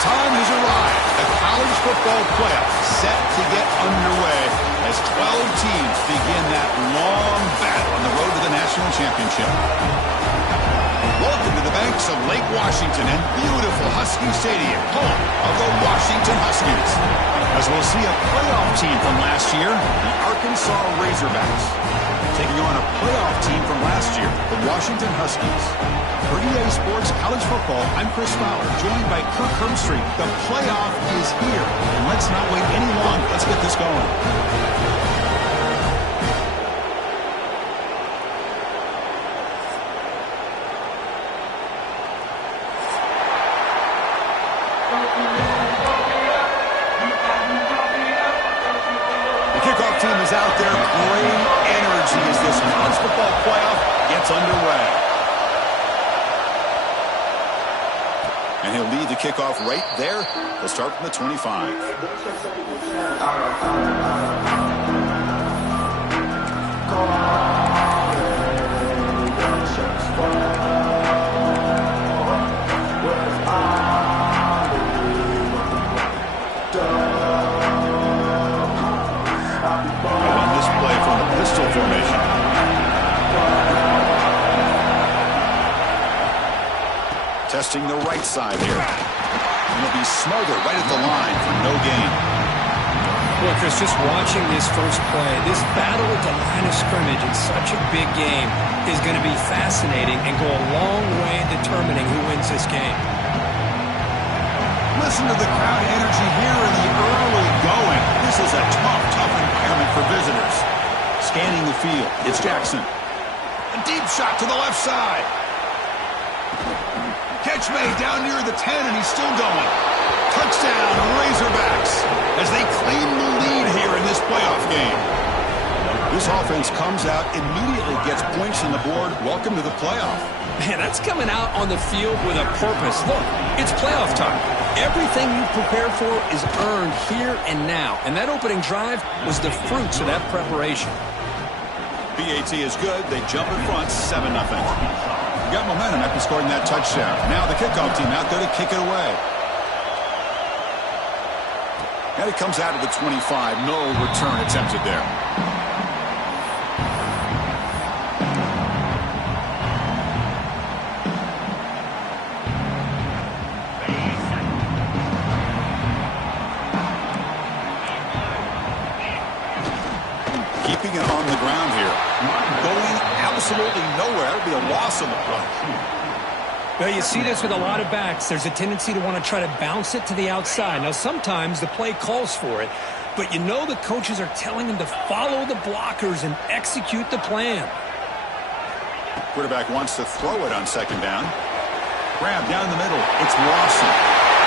time has arrived. The college football playoff set to get underway as 12 teams begin that long battle on the road to the national championship. Welcome to the banks of Lake Washington and beautiful Husky Stadium, home of the Washington Huskies. As we'll see a playoff team from last year, the Arkansas Razorbacks, taking on a playoff team from last year, the Washington Huskies. For EA Sports College Football, I'm Chris Fowler, joined by Kirk Herbstreit. The playoff is here, and let's not wait any longer. Let's get this going. Team is out there. Great energy as this college football playoff gets underway. And he'll lead the kickoff right there. He'll start from the 25. Formation. Testing the right side here. And he'll be smothered right at the line for no gain. Well, Chris, just watching this first play, this battle at the line of scrimmage in such a big game is going to be fascinating and go a long way in determining who wins this game. Listen to the crowd energy here in the early going. This is a tough environment for visitors. Scanning the field, it's Jackson. A deep shot to the left side. Catch made down near the 10, and he's still going. Touchdown, Razorbacks, as they claim the lead here in this playoff game. This offense comes out, immediately gets points on the board. Welcome to the playoff. Man, that's coming out on the field with a purpose. Look, it's playoff time. Everything you prepare for is earned here and now. And that opening drive was the fruits of that preparation. BAT is good. They jump in front, 7-0. Got momentum after scoring that touchdown. Now the kickoff team out there to kick it away. And it comes out of the 25. No return attempted there. Keeping it on the ground here. Going absolutely nowhere. It'll be a loss on the play. Well, you see this with a lot of backs. There's a tendency to want to try to bounce it to the outside. Now, sometimes the play calls for it, but you know the coaches are telling them to follow the blockers and execute the plan. Quarterback wants to throw it on second down. Grab down the middle. It's Lawson.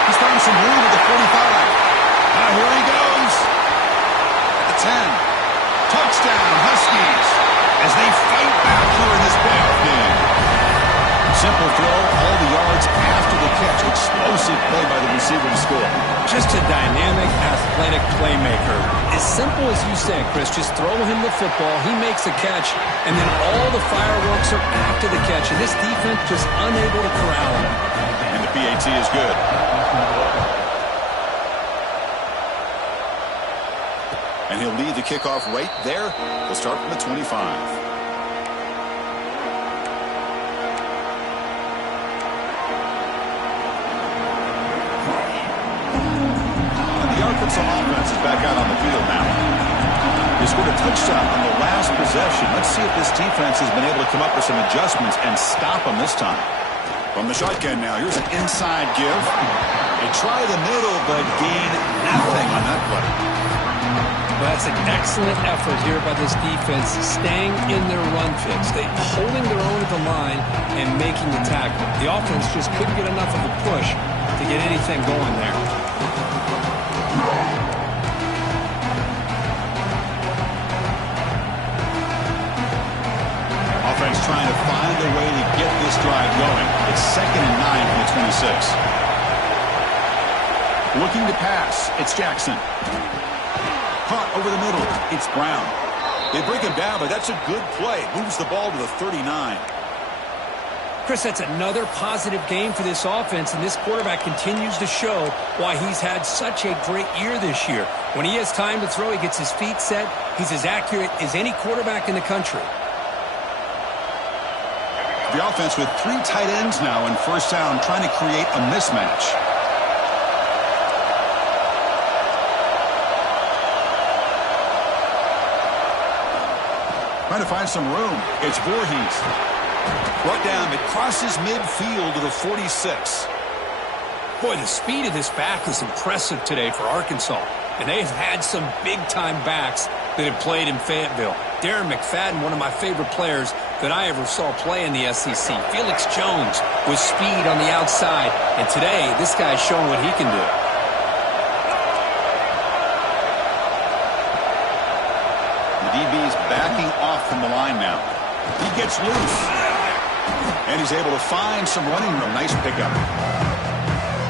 He's found some room at the 45. Now here he goes. At the 10. Touchdown, Huskies, as they fight back here in this playoff game. Simple throw, all the yards after the catch. Explosive play by the receiver to score. Just a dynamic, athletic playmaker. As simple as you say, Chris, just throw him the football, he makes the catch, and then all the fireworks are after the catch, and this defense just unable to corral him. And the PAT is good. And he'll lead the kickoff right there. He'll start from the 25. And the Arkansas offense is back out on the field now. They scored a touchdown on the last possession. Let's see if this defense has been able to come up with some adjustments and stop them this time. From the shotgun now, here's an inside give. They try the middle, but gain nothing on that play. That's an excellent effort here by this defense, staying in their run fix. They holding their own at the line and making the tackle. The offense just couldn't get enough of a push to get anything going there. Offense trying to find a way to get this drive going. It's 2nd and 9 from the 26. Looking to pass. It's Jackson. Caught over the middle. It's Brown. They bring him down, but that's a good play. Moves the ball to the 39. Chris, that's another positive game for this offense, and this quarterback continues to show why he's had such a great year this year. When he has time to throw, he gets his feet set. He's as accurate as any quarterback in the country. The offense with 3 tight ends now in first down, trying to create a mismatch. Trying to find some room. It's Voorhees. Brought down. It crosses midfield to the 46. Boy, the speed of this back is impressive today for Arkansas. And they have had some big-time backs that have played in Fayetteville. Darren McFadden, one of my favorite players that I ever saw play in the SEC. Felix Jones with speed on the outside. And today, this guy's showing what he can do. The DB's backing off from the line now. He gets loose. And he's able to find some running room. Nice pickup.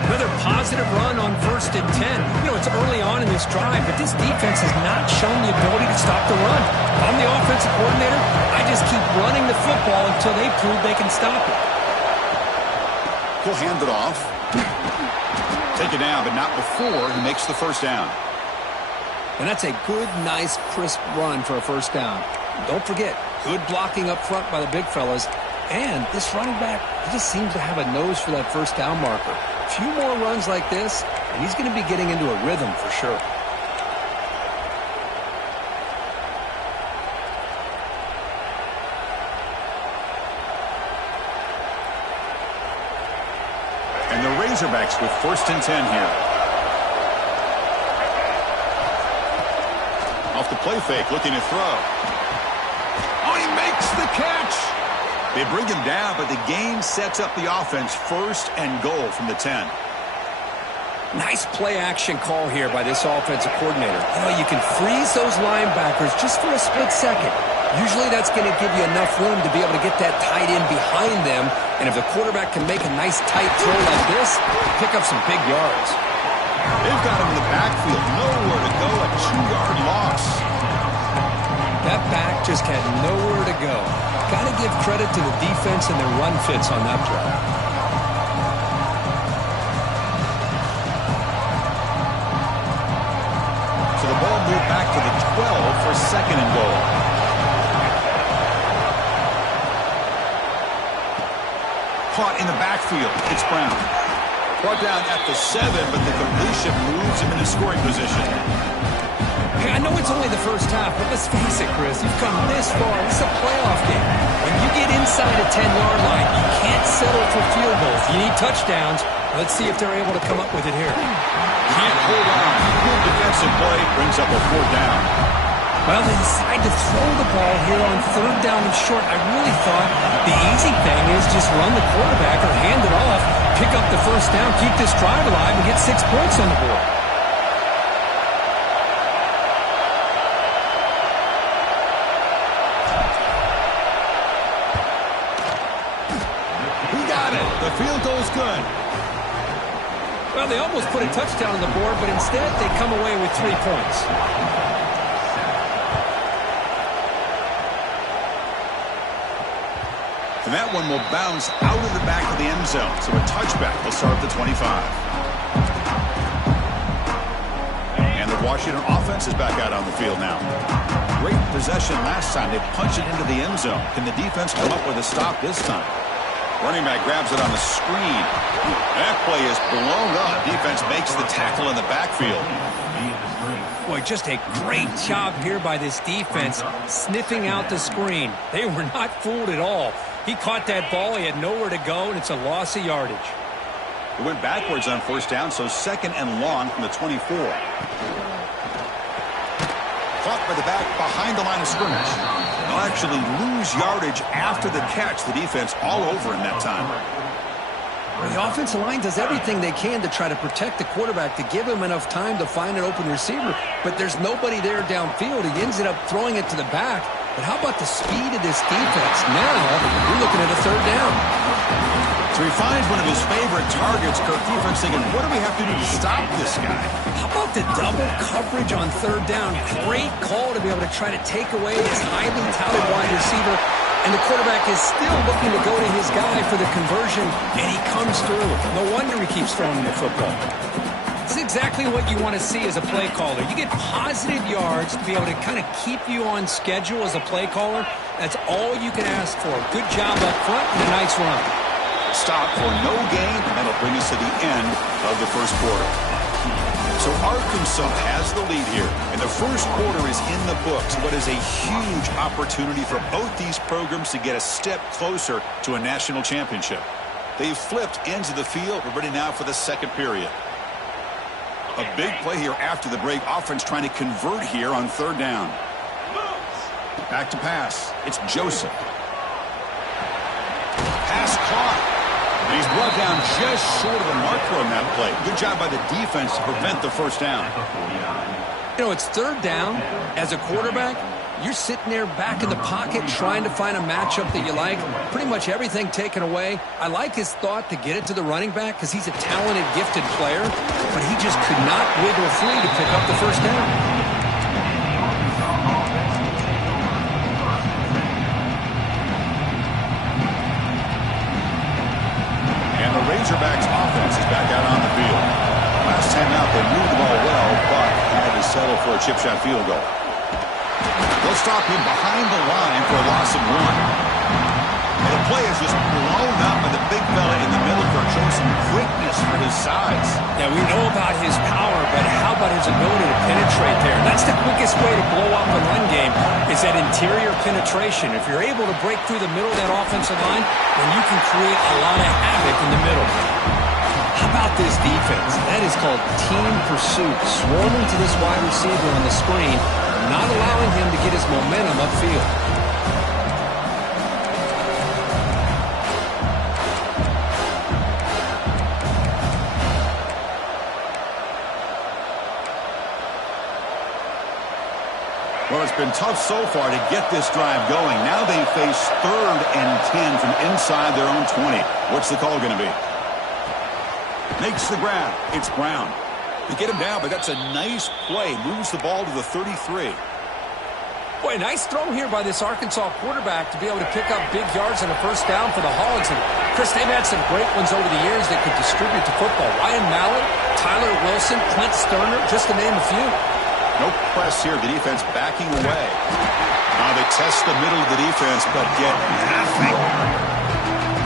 Another positive run on 1st and 10. You know, it's early on in this drive, but this defense has not shown the ability to stop the run. If I'm the offensive coordinator, I just keep running the football until they prove they can stop it. He'll hand it off. Take it down, but not before he makes the first down. And that's a good, nice, crisp run for a first down. Don't forget, good blocking up front by the big fellas. And this running back, he just seems to have a nose for that first down marker. A few more runs like this, and he's going to be getting into a rhythm for sure. And the Razorbacks with 1st and 10 here. Off the play fake, looking to throw. Oh, he makes the catch! They bring him down, but the gain sets up the offense 1st and goal from the 10. Nice play-action call here by this offensive coordinator. You know, you can freeze those linebackers just for a split second. Usually that's going to give you enough room to be able to get that tight end behind them. And if the quarterback can make a nice tight throw like this, pick up some big yards. They've got him in the backfield. Nowhere to go. A 2-yard loss. That back just had nowhere to go. Got to give credit to the defense and their run fits on that play. So the ball moved back to the 12 for 2nd and goal. Caught in the backfield. It's Brown. Brought down at the 7, but the completion moves him into scoring position. Hey, I know it's only the first half, but let's face it, Chris. You've come this far. This is a playoff game. When you get inside a 10-yard line, you can't settle for field goals. You need touchdowns. Let's see if they're able to come up with it here. Can't hold on. Good defensive play brings up a 4th down. Well, they decide to throw the ball here on 3rd down and short. I really thought the easy thing is just run the quarterback or hand it off, pick up the first down, keep this drive alive, and get 6 points on the board. The field goal's good. Well, they almost put a touchdown on the board, but instead they come away with 3 points. And that one will bounce out of the back of the end zone. So a touchback will start at the 25. And the Washington offense is back out on the field now. Great possession last time. They punched it into the end zone. Can the defense come up with a stop this time? Running back grabs it on the screen. That play is blown up. Defense makes the tackle in the backfield. Boy, just a great job here by this defense, sniffing out the screen. They were not fooled at all. He caught that ball. He had nowhere to go, and it's a loss of yardage. It went backwards on 1st down, so 2nd and long from the 24. Caught by the back behind the line of scrimmage. They'll actually lose yardage after the catch. The defense all over him that time. The offensive line does everything they can to try to protect the quarterback, to give him enough time to find an open receiver. But there's nobody there downfield. He ends up throwing it to the back. But how about the speed of this defense? Now, we're looking at a 3rd down. So he finds one of his favorite targets. Kirk defense thinking, what do we have to do to stop this guy? How about the double coverage on 3rd down? Great call to be able to try to take away this highly touted wide receiver. And the quarterback is still looking to go to his guy for the conversion, and he comes through. No wonder he keeps throwing the football. This is exactly what you want to see as a play caller. You get positive yards to be able to kind of keep you on schedule as a play caller. That's all you can ask for. Good job up front and a nice run. Stop for no gain, and that'll bring us to the end of the first quarter. So Arkansas has the lead here, and the first quarter is in the books. What is a huge opportunity for both these programs to get a step closer to a national championship. They've flipped ends of the field. We're ready now for the second period. A big play here after the break. Offense trying to convert here on third down. Back to pass. It's Joseph. Pass caught. And he's brought down just short of the marker on that play. Good job by the defense to prevent the first down. You know, it's third down. As a quarterback, you're sitting there back in the pocket trying to find a matchup that you like. Pretty much everything taken away. I like his thought to get it to the running back because he's a talented, gifted player, but he just could not wiggle free to pick up the first down. Razorbacks offense is back out on the field. Last time out, they moved the ball well, but had to settle for a chip shot field goal. They'll stop him behind the line for a loss of 1. And the play is just blown up by the big fella in the middle for showing some quickness for his size. Yeah, we know about his power, but how about his ability to penetrate there? That's the quickest way to blow up a run game is that interior penetration. If you're able to break through the middle of that offensive line, then you can create a lot of havoc in the middle. How about this defense? That is called team pursuit. Swarming to this wide receiver on the screen, not allowing him to get his momentum upfield. Well, it's been tough so far to get this drive going. Now they face 3rd and 10 from inside their own 20. What's the call going to be? Makes the grab. It's Brown. They get him down, but that's a nice play. Moves the ball to the 33. Boy, nice throw here by this Arkansas quarterback to be able to pick up big yards on a first down for the Hogs. And, Chris, they've had some great ones over the years that could distribute the football. Ryan Mallett, Tyler Wilson, Clint Sterner, just to name a few. No press here. The defense backing away. Now they test the middle of the defense, but get nothing.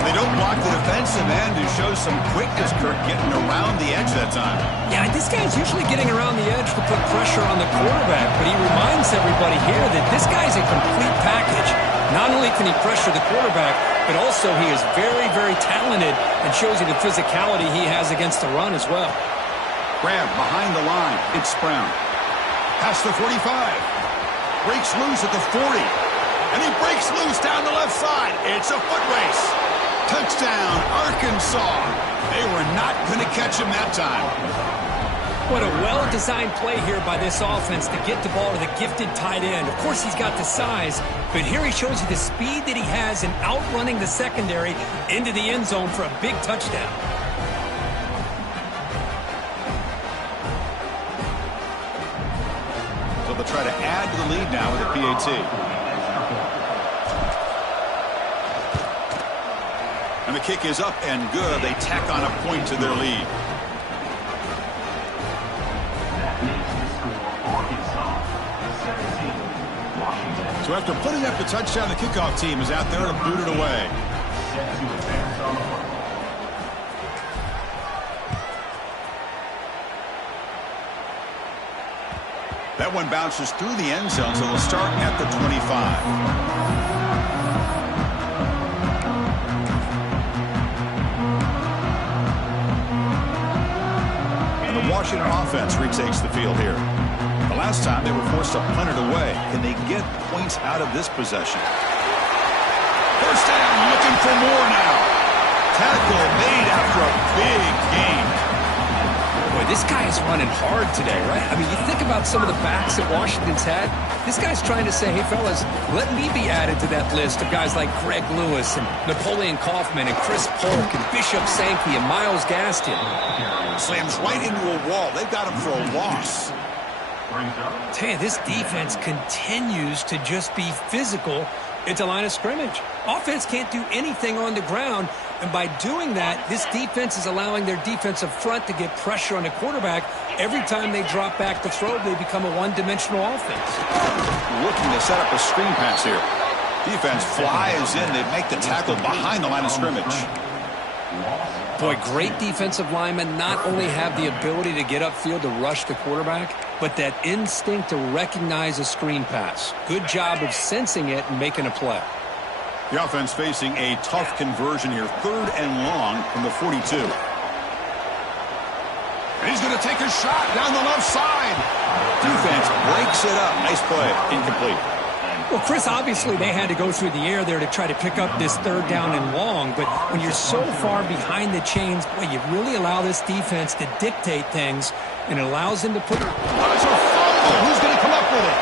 They don't block the defensive end and show some quickness, Kirk, getting around the edge that time. Yeah, this guy's usually getting around the edge to put pressure on the quarterback, but he reminds everybody here that this guy's a complete package. Not only can he pressure the quarterback, but also he is very, very talented and shows you the physicality he has against the run as well. Grab behind the line. It's Brown. Past the 45. Breaks loose at the 40. And he breaks loose down the left side. It's a foot race. Touchdown, Arkansas. They were not going to catch him that time. What a well-designed play here by this offense to get the ball to the gifted tight end. Of course, he's got the size, but here he shows you the speed that he has in outrunning the secondary into the end zone for a big touchdown. So they'll try to add to the lead now with a PAT. And the kick is up and good. They tack on a point to their lead. So after putting up the touchdown, the kickoff team is out there to boot it away. That one bounces through the end zone, so they'll start at the 25. Washington offense retakes the field here. The last time they were forced to punt it away. Can they get points out of this possession? First down, looking for more now. Tackle made after a big gain. Boy, this guy is running hard today, right? I mean, you think about some of the backs that Washington's had. This guy's trying to say, hey, fellas, let me be added to that list of guys like Greg Lewis and Napoleon Kaufman and Chris Polk and Bishop Sankey and Myles Gaskin. Slams right into a wall. They've got him for a loss. Tell you, this defense continues to just be physical It's a line of scrimmage. Offense can't do anything on the ground, and by doing that, this defense is allowing their defensive front to get pressure on the quarterback. Every time they drop back to throw, they become a one-dimensional offense. Looking to set up a screen pass here. Defense flies in. They make the tackle behind the line of scrimmage. Boy, great defensive linemen not only have the ability to get upfield to rush the quarterback, but that instinct to recognize a screen pass. Good job of sensing it and making a play. The offense facing a tough conversion here. 3rd and long from the 42. And he's going to take a shot down the left side. Defense breaks it up. Nice play. Incomplete. Well, Chris, obviously they had to go through the air there to try to pick up this 3rd down and long, but when you're so far behind the chains, boy, you really allow this defense to dictate things, and it allows them to put... Who's going to come up with it?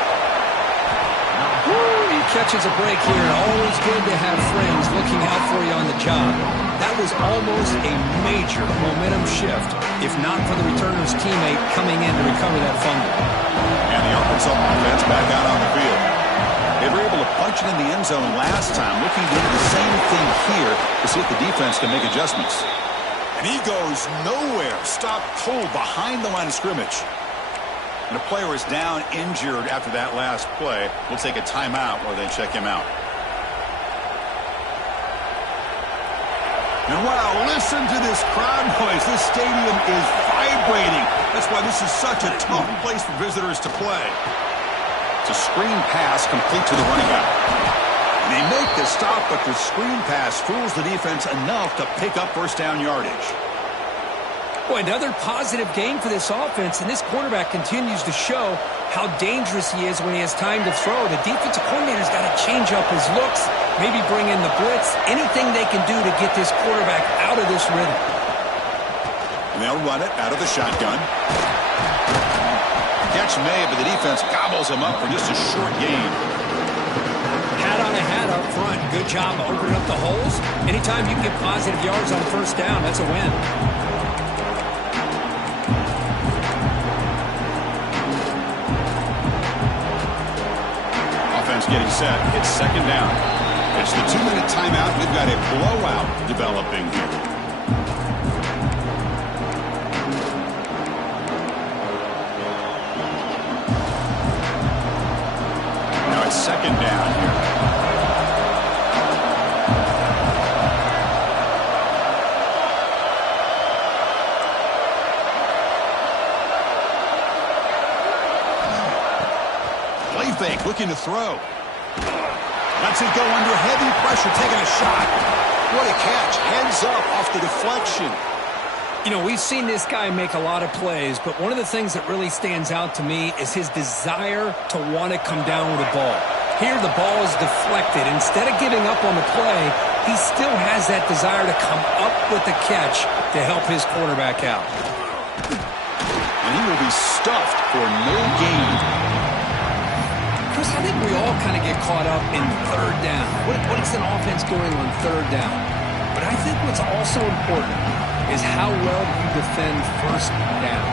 He catches a break here. Always good to have friends looking out for you on the job. That was almost a major momentum shift, if not for the returner's teammate coming in to recover that fumble. And the Arkansas offense back out on the field. They were able to punch it in the end zone last time, looking to do the same thing here to see if the defense can make adjustments. And he goes nowhere. Stopped cold behind the line of scrimmage. And the player is down injured after that last play. We'll take a timeout while they check him out. And wow, listen to this crowd noise. This stadium is vibrating. That's why this is such a tough place for visitors to play. It's a screen pass complete to the running back. And they make the stop, but the screen pass fools the defense enough to pick up 1st down yardage. Boy, another positive game for this offense, and this quarterback continues to show how dangerous he is when he has time to throw. The defensive coordinator's got to change up his looks, maybe bring in the blitz, anything they can do to get this quarterback out of this rhythm. And they'll run it out of the shotgun. Catch made, but the defense gobbles him up for just a short gain. Hat on a hat up front. Good job opening up the holes. Anytime you can get positive yards on 1st down, that's a win. Offense getting set. It's 2nd down. It's the 2-minute timeout. We've got a blowout developing here. Now it's 2nd down here. Play fake, looking to throw. Lets it go under heavy pressure, taking a shot. What a catch. Heads up off the deflection. You know, we've seen this guy make a lot of plays, but one of the things that really stands out to me is his desire to want to come down with the ball. Here, the ball is deflected. Instead of giving up on the play, he still has that desire to come up with the catch to help his quarterback out. And he will be stuffed for no gain. Chris, I think we all kind of get caught up in 3rd down. What is an offense doing on 3rd down? But I think what's also important is how well you defend 1st down.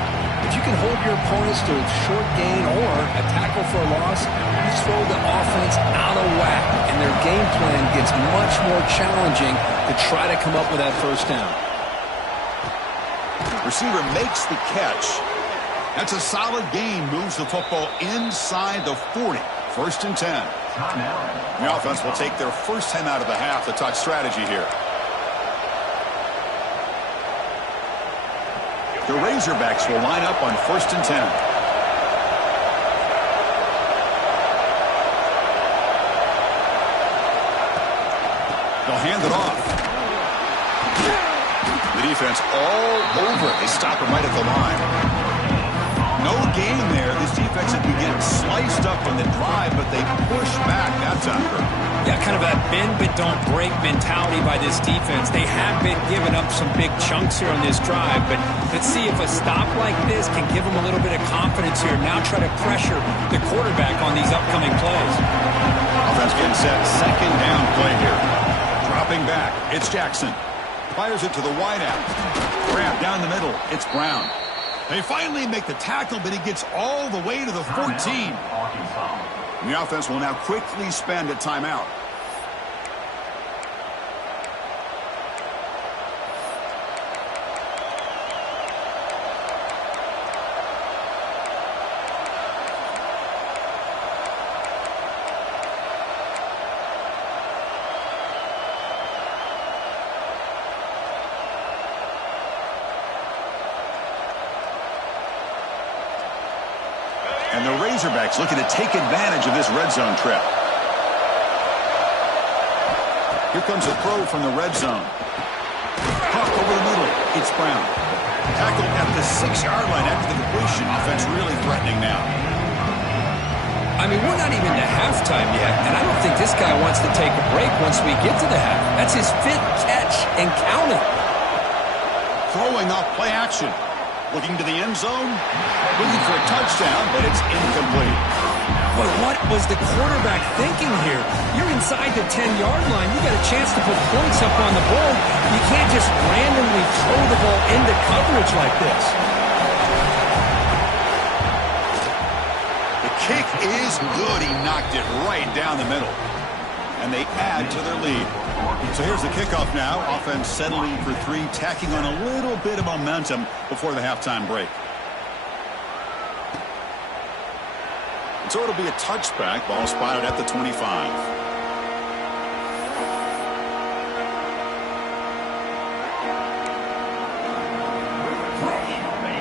If you can hold your opponents to a short gain or a tackle for a loss, you throw the offense out of whack, and their game plan gets much more challenging to try to come up with that 1st down. Receiver makes the catch. That's a solid gain. Moves the football inside the 40. 1st and 10. The offense will take their 1st time out of the half to talk strategy here. The Razorbacks will line up on 1st and 10. They'll hand it off. The defense all over it. They stop him right at the line. No gain there. This defense has been getting sliced up on the drive, but they push back that time. Yeah, kind of a bend but don't break mentality by this defense. They have been giving up some big chunks here on this drive, but let's see if a stop like this can give them a little bit of confidence here. Now try to pressure the quarterback on these upcoming plays. Offense getting set. 2nd down play here. Dropping back. It's Jackson. Fires it to the wideout. Grab down the middle. It's Brown. They finally make the tackle, but he gets all the way to the 14. And the offense will now quickly spend a timeout. And the Razorbacks looking to take advantage of this red zone trip. Here comes a throw from the red zone. Pop over the middle. It's Brown. Tackled at the 6-yard line after the completion. Offense really threatening now. I mean, we're not even to halftime yet, and I don't think this guy wants to take a break once we get to the half. That's his 5th catch and counting. Throwing off play action. Looking to the end zone. Looking for a touchdown, but it's incomplete. But what was the quarterback thinking here? You're inside the 10-yard line. You got a chance to put points up on the board. You can't just randomly throw the ball into coverage like this. The kick is good. He knocked it right down the middle. And they add to their lead. So here's the kickoff now. Offense settling for 3, tacking on a little bit of momentum before the halftime break. And so it'll be a touchback. Ball spotted at the 25.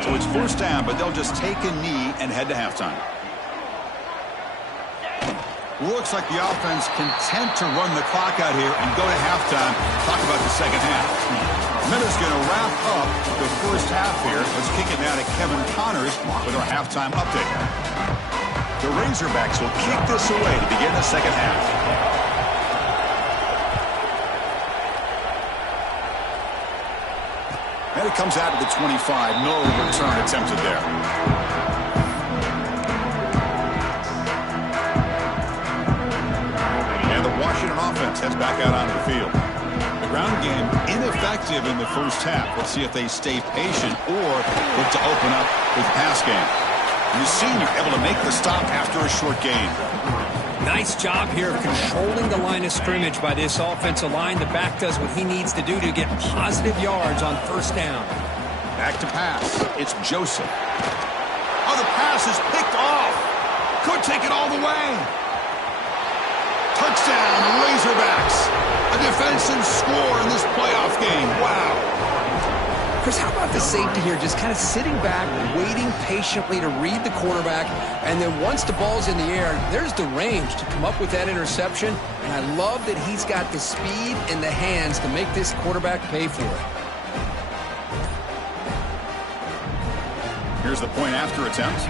So it's first down, but they'll just take a knee and head to halftime. Looks like the offense content to run the clock out here and go to halftime. Talk about the second half. Minutes going to wrap up the first half here. Let's kick it now to Kevin Connors with our halftime update. The Razorbacks will kick this away to begin the second half. And it comes out to the 25. No return attempted there. Washington offense heads back out onto the field. The ground game ineffective in the first half. Let's see if they stay patient or look to open up with the pass game. And the senior able to make the stop after a short gain. Nice job here of controlling the line of scrimmage by this offensive line. The back does what he needs to do to get positive yards on first down. Back to pass. It's Joseph. Oh, the pass is picked off. Could take it all the way. Touchdown, Razorbacks. A defensive score in this playoff game. Wow. Chris, how about the safety here? Just kind of sitting back, waiting patiently to read the quarterback, and then once the ball's in the air, there's the range to come up with that interception. And I love that he's got the speed and the hands to make this quarterback pay for it. Here's the point after attempt.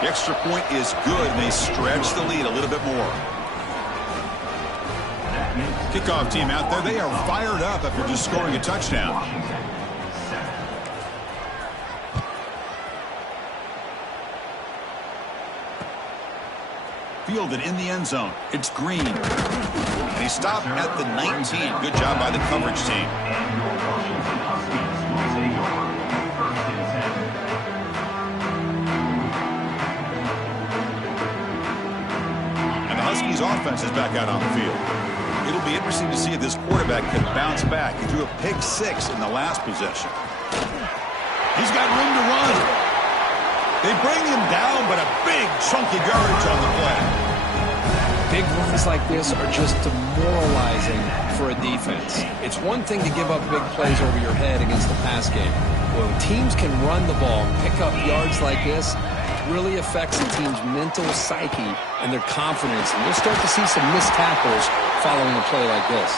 The extra point is good, and they stretch the lead a little bit more. Kickoff team out there, they are fired up after just scoring a touchdown. Fielded in the end zone. It's Green. And he stopped at the 19. Good job by the coverage team. Huskies offense is back out on the field. It'll be interesting to see if this quarterback can bounce back. He threw a pick 6 in the last possession. He's got room to run. They bring him down, but a big chunk of yardage on the play. Big runs like this are just demoralizing for a defense. It's one thing to give up big plays over your head against the pass game. When teams can run the ball, pick up yards like this, really affects the team's mental psyche and their confidence. And you'll start to see some missed tackles following a play like this.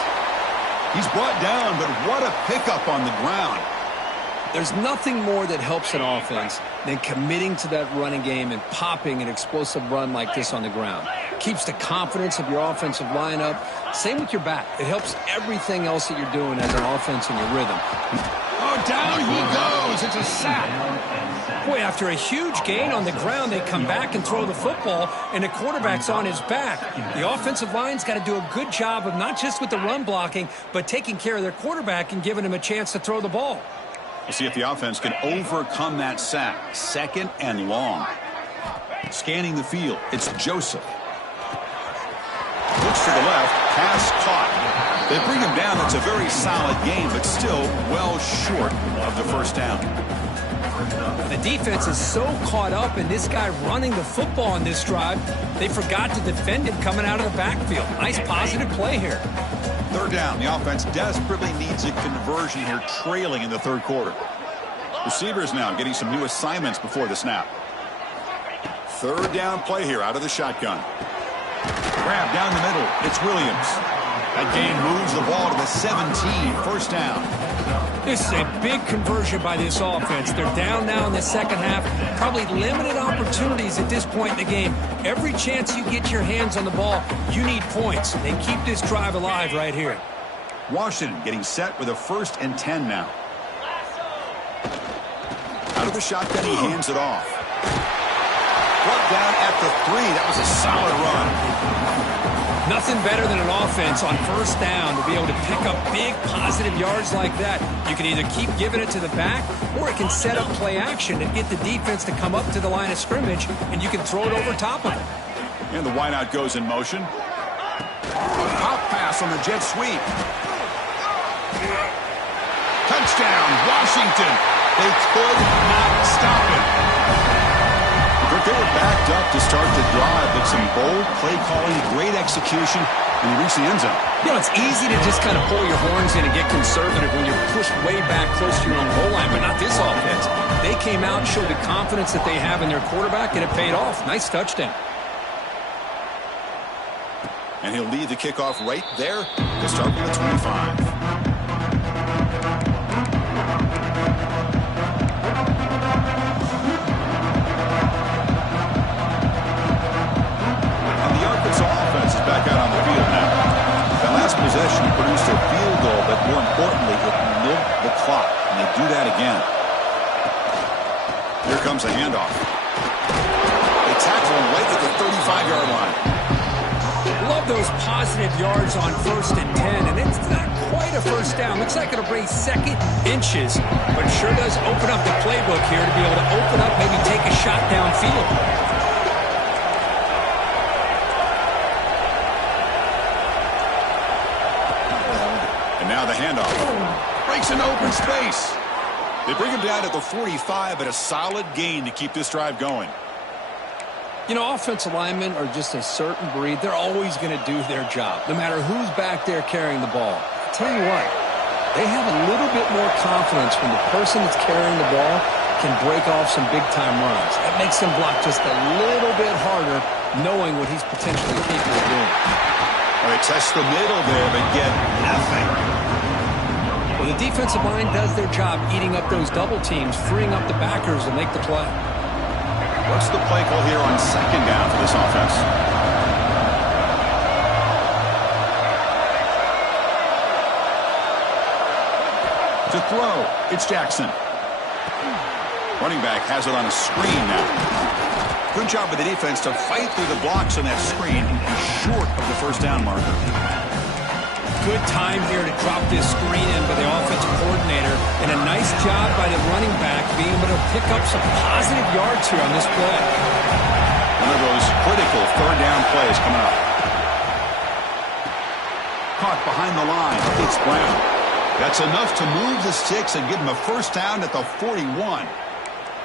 He's brought down, but what a pickup on the ground. There's nothing more that helps an offense than committing to that running game and popping an explosive run like this on the ground. Keeps the confidence of your offensive lineup. Same with your back. It helps everything else that you're doing as an offense in your rhythm. Oh, down he goes. It's a sack. Boy, after a huge gain on the ground, they come back and throw the football, and the quarterback's on his back. The offensive line's got to do a good job of not just with the run blocking, but taking care of their quarterback and giving him a chance to throw the ball. We'll see if the offense can overcome that sack. Second and long. Scanning the field, it's Joseph. Looks to the left, pass caught. They bring him down. It's a very solid game, but still well short of the first down. The defense is so caught up in this guy running the football on this drive, they forgot to defend him coming out of the backfield. Nice positive play here. Third down. The offense desperately needs a conversion here, trailing in the third quarter. Receivers now getting some new assignments before the snap. Third down play here out of the shotgun. Grab down the middle. It's Williams. That gain moves the ball to the 17. First down. This is a big conversion by this offense. They're down now in the second half. Probably limited opportunities at this point in the game. Every chance you get your hands on the ball, you need points. They keep this drive alive right here. Washington getting set with a 1st and 10 now. Out of the shotgun, he hands it off. Brought down at the 3. That was a solid run. Nothing better than an offense on first down to be able to pick up big positive yards like that. You can either keep giving it to the back, or it can set up play action and get the defense to come up to the line of scrimmage, and you can throw it over top of it. And the wideout goes in motion. Pop pass on the jet sweep. Touchdown, Washington. They could not stop it. They were backed up to start the drive, but some bold play calling, great execution, and he reached the end zone. You know, it's easy to just kind of pull your horns in and get conservative when you're pushed way back close to your own goal line, but not this offense. They came out and showed the confidence that they have in their quarterback, and it paid off. Nice touchdown. And he'll lead the kickoff right there to start with the 25. Back out on the field now. That last possession produced a field goal, but more importantly, it milked the clock, and they do that again. Here comes a handoff. They tackle him right at the 35-yard line. Love those positive yards on 1st and 10, and it's not quite a first down. Looks like it'll bring second inches, but sure does open up the playbook here to be able to open up, maybe take a shot downfield. Now the handoff. Breaks into open space. They bring him down at the 45, but a solid gain to keep this drive going. You know, offensive linemen are just a certain breed. They're always going to do their job, no matter who's back there carrying the ball. I'll tell you what, they have a little bit more confidence when the person that's carrying the ball can break off some big-time runs. That makes them block just a little bit harder, knowing what he's potentially capable of doing. Well, they test the middle there, but get nothing. Well, the defensive line does their job eating up those double teams, freeing up the backers to make the play. What's the play call here on 2nd down for this offense? To throw, it's Jackson. Running back has it on a screen now. Good job by the defense to fight through the blocks on that screen, short of the first down marker. Good time here to drop this screen in by the offensive coordinator, and a nice job by the running back being able to pick up some positive yards here on this play. One of those critical 3rd down plays coming up. Caught behind the line. It's Brown. That's enough to move the sticks and give him a first down at the 41.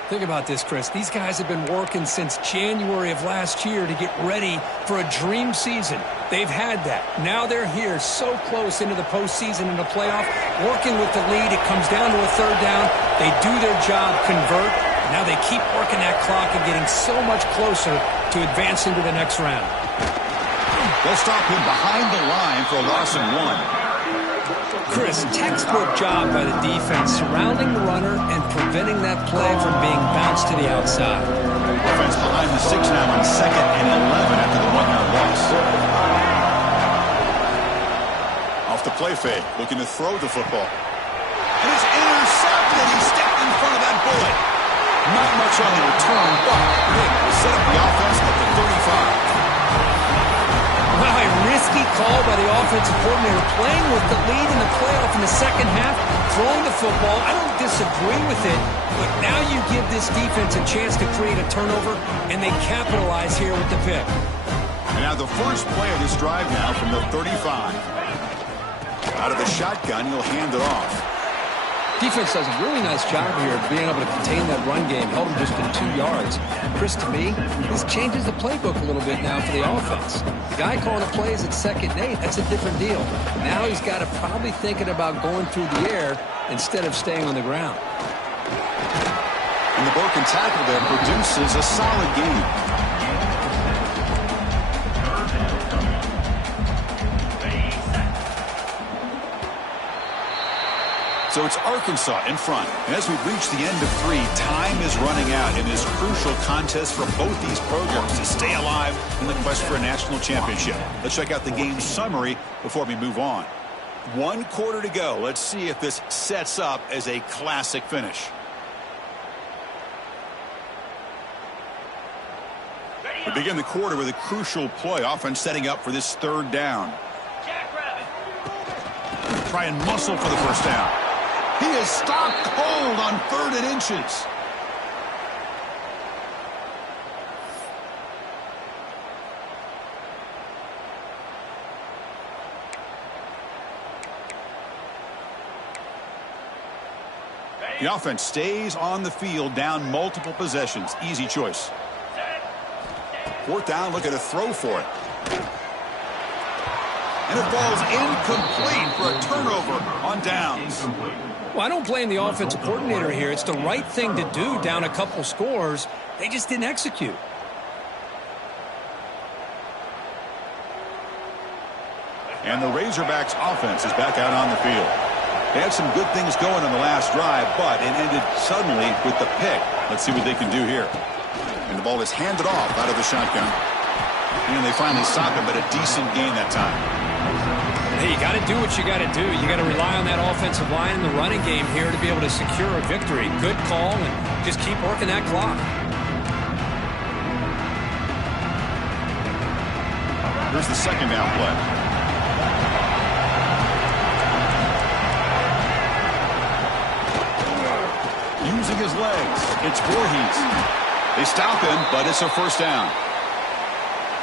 Think about this, Chris. These guys have been working since January of last year to get ready for a dream season. They've had that. Now they're here so close into the postseason and the playoff, working with the lead. It comes down to a 3rd down. They do their job, convert. Now they keep working that clock and getting so much closer to advancing to the next round. They'll stop him behind the line for a loss of 1. Chris, textbook job by the defense surrounding the runner and preventing that play from being bounced to the outside. Offense behind the 6 now on 2nd and 11 after the 1-yard loss. Off the play fake, looking to throw the football. And it's intercepted. He stepped in front of that bullet. Not much on the return, but Nick will set up the offense at the 35. Wow, a risky call by the offensive coordinator, playing with the lead in the playoff in the second half, throwing the football. I don't disagree with it, but now you give this defense a chance to create a turnover, and they capitalize here with the pick. And now the first play of this drive now from the 35. Out of the shotgun, he'll hand it off. Defense does a really nice job here of being able to contain that run game, held him just in 2 yards. Chris, to me, this changes the playbook a little bit now for the offense. The guy calling the plays at 2nd and 8, that's a different deal. Now he's got to probably thinking about going through the air instead of staying on the ground. And the broken tackle there produces a solid gain. So it's Arkansas in front. And as we've reached the end of 3, time is running out in this crucial contest for both these programs to stay alive in the quest for a national championship. Let's check out the game summary before we move on. 1 quarter to go. Let's see if this sets up as a classic finish. We begin the quarter with a crucial play. Offense setting up for this 3rd down. Try and muscle for the first down. He is stopped cold on 3rd and inches. The offense stays on the field, down multiple possessions. Easy choice. 4th down, look at a throw for it. And it falls incomplete for a turnover on downs. Well, I don't blame the offensive coordinator here. It's the right thing to do down a couple scores. They just didn't execute. And the Razorbacks offense is back out on the field. They had some good things going on the last drive, but it ended suddenly with the pick. Let's see what they can do here. And the ball is handed off out of the shotgun. And they finally stop him, but a decent gain that time. Hey, you got to do what you got to do. You got to rely on that offensive line in the running game here to be able to secure a victory. Good call, and just keep working that clock. Here's the 2nd down play. Using his legs, it's Voorhees. They stop him, but it's a 1st down.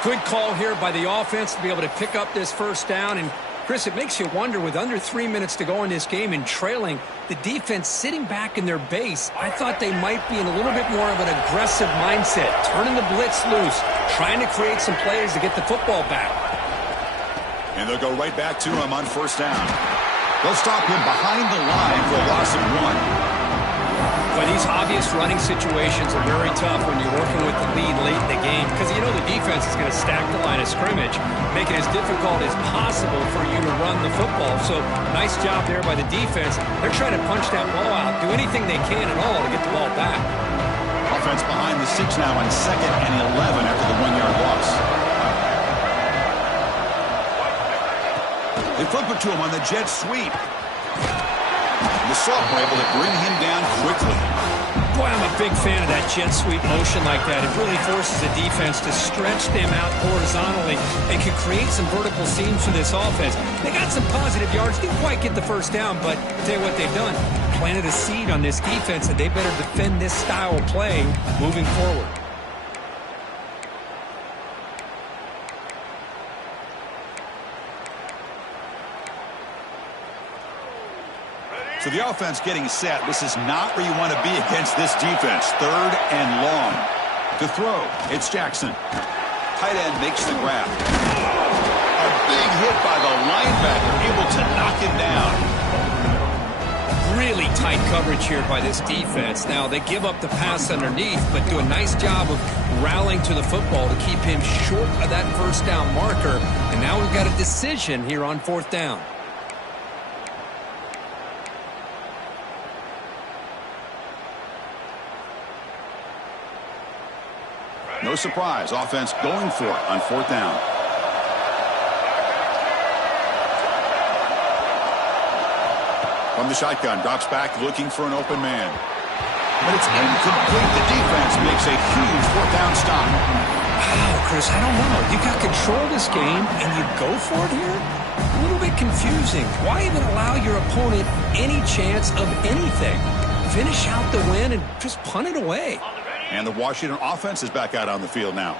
Good call here by the offense to be able to pick up this 1st down. And, Chris, it makes you wonder, with under 3 minutes to go in this game and trailing, the defense sitting back in their base, I thought they might be in a little bit more of an aggressive mindset, turning the blitz loose, trying to create some plays to get the football back. And they'll go right back to him on 1st down. They'll stop him behind the line for a loss of 1. But these obvious running situations are very tough when you're working with the lead late in the game, because you know the defense is going to stack the line of scrimmage, make it as difficult as possible for you to run the football. So nice job there by the defense. They're trying to punch that ball out, do anything they can at all to get the ball back. Offense behind the 6 now on 2nd and 11 after the 1-yard loss. They flip it to him on the jet sweep. The sophomore able to bring him down quickly. Boy, I'm a big fan of that jet sweep motion like that. It really forces the defense to stretch them out horizontally and can create some vertical seams for this offense. They got some positive yards, didn't quite get the 1st down, but I'll tell you what they've done. Planted a seed on this defense, and they better defend this style of play moving forward. So the offense getting set. This is not where you want to be against this defense. 3rd and long. To throw, it's Jackson. Tight end makes the grab. A big hit by the linebacker, able to knock him down. Really tight coverage here by this defense. Now, they give up the pass underneath, but do a nice job of rallying to the football to keep him short of that 1st down marker. And now we've got a decision here on 4th down. No surprise, offense going for it on 4th down. From the shotgun, drops back looking for an open man. But it's incomplete. The defense makes a huge 4th down stop. Wow, Chris, I don't know. You got control of this game and you go for it here? A little bit confusing. Why even allow your opponent any chance of anything? Finish out the win and just punt it away. And the Washington offense is back out on the field now.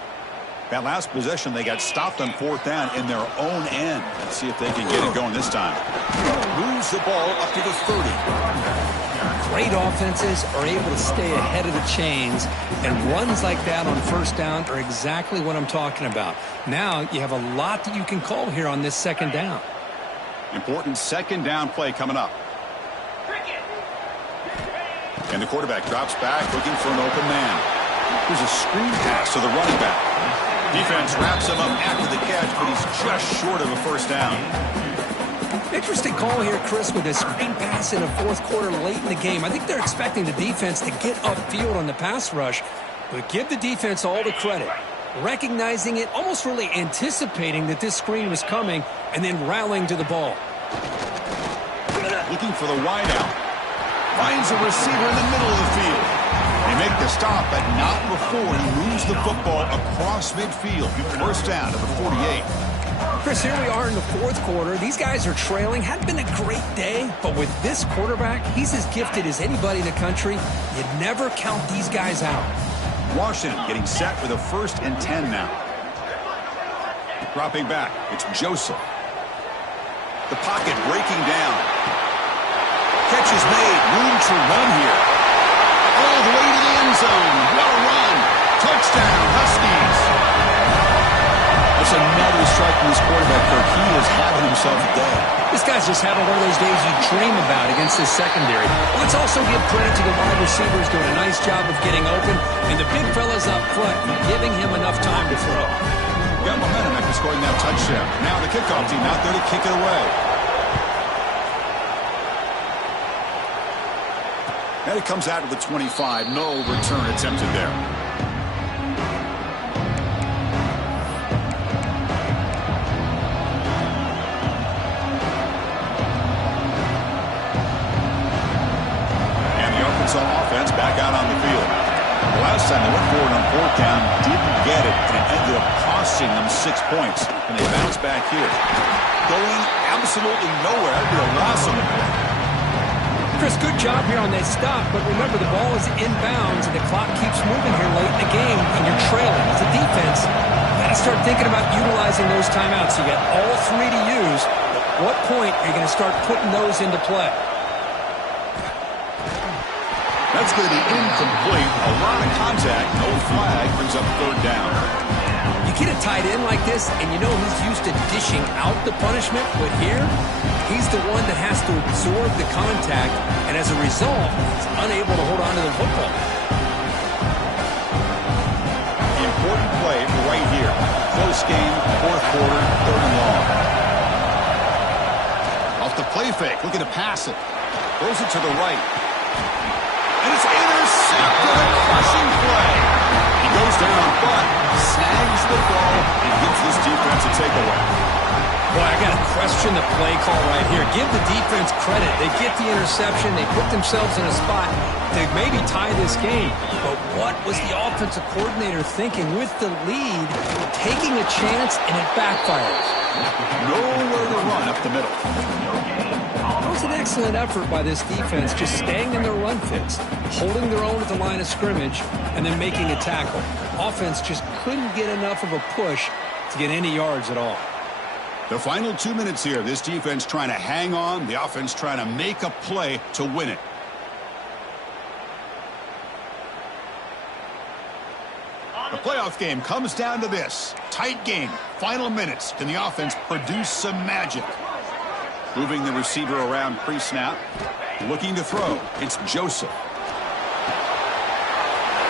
That last possession, they got stopped on 4th down in their own end. Let's see if they can get it going this time. Moves the ball up to the 30. Great offenses are able to stay ahead of the chains, and runs like that on 1st down are exactly what I'm talking about. Now you have a lot that you can call here on this 2nd down. Important 2nd down play coming up. And the quarterback drops back looking for an open man. Here's a screen pass to the running back. Defense wraps him up after the catch, but he's just short of a first down. Interesting call here, Chris, with a screen pass in the fourth quarter late in the game. I think they're expecting the defense to get upfield on the pass rush, but give the defense all the credit. Recognizing it, almost really anticipating that this screen was coming, and then rallying to the ball. Looking for the wideout. Finds a receiver in the middle of the field. They make the stop, but not before he moves the football across midfield. First down to the 48. Chris, here we are in the fourth quarter. These guys are trailing. Hadn't been a great day, but with this quarterback, he's as gifted as anybody in the country. You never count these guys out. Washington getting set for the 1st and 10 now. Dropping back, it's Joseph. The pocket breaking down. Catch is made, room to run here. All the way to the end zone. What a run. Touchdown, Huskies. That's another strike from this quarterback, Kirk. He is having himself a day. This guy's just having one of those days you dream about against this secondary. Let's also give credit to the wide receivers doing a nice job of getting open, and the big fellas up front giving him enough time to throw. Got momentum after scoring that touchdown. Now the kickoff team out there to kick it away. And it comes out of the 25. No return attempted there. And the Arkansas offense back out on the field. The last time they went forward on 4th down, didn't get it, and it ended up costing them 6 points. And they bounce back here. Going absolutely nowhere. That would be a loss on the play. Chris, good job here on that stop, but remember the ball is inbounds and the clock keeps moving here late in the game and you're trailing. As a defense, you got to start thinking about utilizing those timeouts. You got all 3 to use. At what point are you going to start putting those into play? That's going to be incomplete. A lot of contact. No flag. Brings up 3rd down. You get it tied in like this, and you know he's used to dishing out the punishment, but here, he's the one that has to absorb the contact, and as a result, he's unable to hold on to the football. The important play right here. Close game, 4th quarter, 3rd and long. Off the play fake, looking to pass it. Throws it to the right. And it's intercepted, a crushing play. He goes down, but snags the ball and gives this defense a takeaway. Boy, I got to question the play call right here. Give the defense credit. They get the interception. They put themselves in a spot to maybe tie this game. But what was the offensive coordinator thinking with the lead, taking a chance, and it backfires? Nowhere to run up the middle. That was an excellent effort by this defense, just staying in their run fits, holding their own at the line of scrimmage, and then making a tackle. Offense just couldn't get enough of a push to get any yards at all. The final 2 minutes here. This defense trying to hang on. The offense trying to make a play to win it. The playoff game comes down to this. Tight game. Final minutes. Can the offense produce some magic? Moving the receiver around pre-snap. Looking to throw. It's Joseph.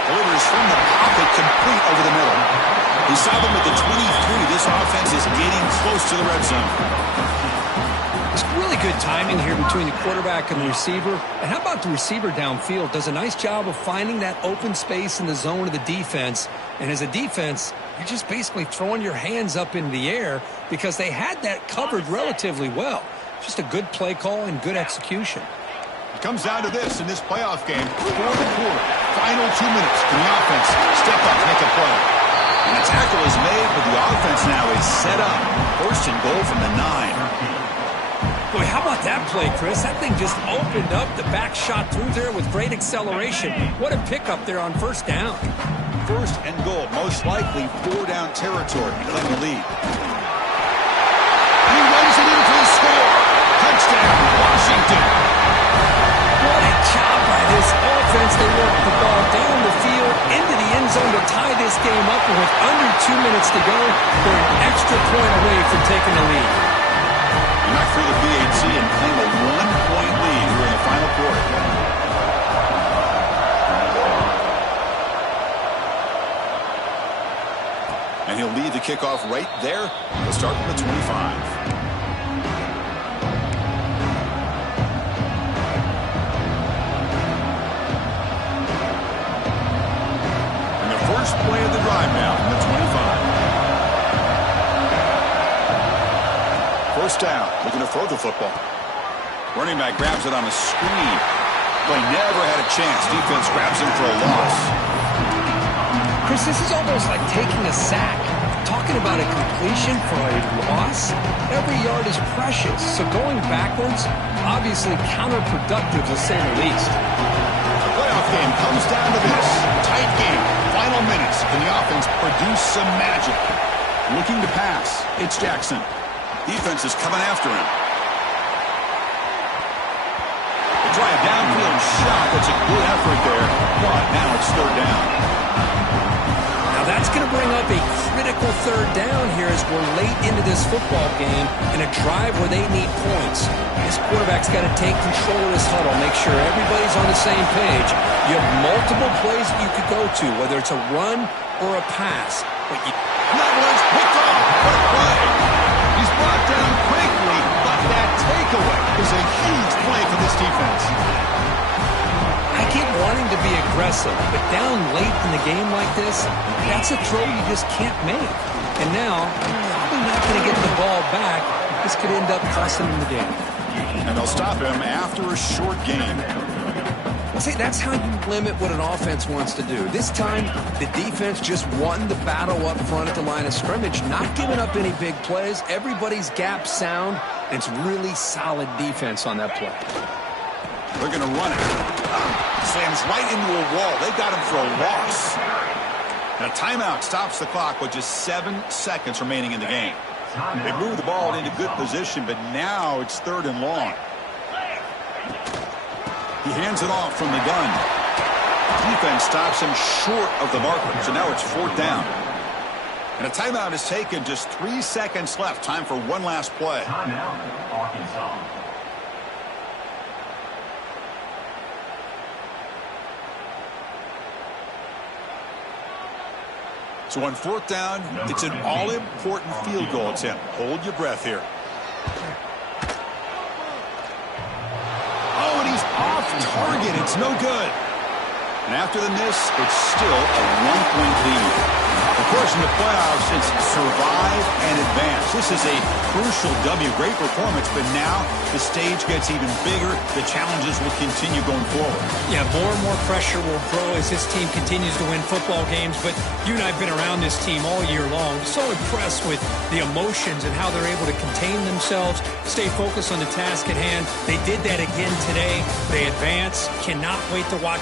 Delivers from the pocket, complete over the middle. He saw them at the 23. This offense is getting close to the red zone. It's really good timing here between the quarterback and the receiver. And how about the receiver downfield? Does a nice job of finding that open space in the zone of the defense. And as a defense, you're just basically throwing your hands up in the air because they had that covered relatively well. Just a good play call and good execution. It comes down to this in this playoff game. 4th quarter. Final 2 minutes. Can the offense step up, make a play? And the tackle is made, but the offense now is set up. 1st and goal from the 9. Boy, how about that play, Chris? That thing just opened up. The back shot through there with great acceleration. What a pickup there on 1st down. 1st and goal. Most likely 4-down territory. Claim the lead. And he runs it in for the score. Touchdown, Washington. What a job by this offense. They work the ball down the field into the end zone to tie this game up. And with under 2 minutes to go, they're an extra point away from taking the lead. Knock through the PAT and claim a 1-point lead here in the final quarter. kickoff right there. They'll start from the 25. First play of the drive now from the 25. First down, looking to throw the football. Running back grabs it on a screen. Play never had a chance. Defense grabs him for a loss. Chris, this is almost like taking a sack. Talking about a completion for a loss, every yard is precious. So going backwards, obviously counterproductive to say the least. The playoff game comes down to this. Tight game. Final minutes. Can the offense produce some magic? Looking to pass. It's Jackson. Defense is coming after him. They try a downfield shot. That's a good effort there. But now it's third down. Now that's going to bring up a critical third down here as we're late into this football game in a drive where they need points. This quarterback's got to take control of this huddle, make sure everybody's on the same page. You have multiple plays that you could go to, whether it's a run or a pass. But that was picked off. What a play. He's brought down quickly, but that takeaway is a huge play for this defense. I get wanting to be aggressive, but down late in the game like this, that's a throw you just can't make. And now, probably not going to get the ball back. This could end up costing him the game. And they'll stop him after a short game. Well, see, that's how you limit what an offense wants to do. This time, the defense just won the battle up front at the line of scrimmage, not giving up any big plays. Everybody's gap sound. And it's really solid defense on that play. They're going to run it. Slams right into a wall. They've got him for a loss. And a timeout stops the clock with just 7 seconds remaining in the game. They moved the ball into good position, but now it's third and long. He hands it off from the gun. Defense stops him short of the marker, so now it's fourth down. And a timeout is taken, just 3 seconds left. Time for one last play. Timeout, Arkansas. So on fourth down, it's an all-important field goal attempt. Hold your breath here. Oh, and he's off target. It's no good. And after the miss, it's still a one-point lead. Of course, in the playoffs, it's survive and advance. This is a crucial W. Great performance, but now the stage gets even bigger. The challenges will continue going forward. Yeah, more and more pressure will grow as this team continues to win football games. But you and I have been around this team all year long. So impressed with the emotions and how they're able to contain themselves, stay focused on the task at hand. They did that again today. They advance. Cannot wait to watch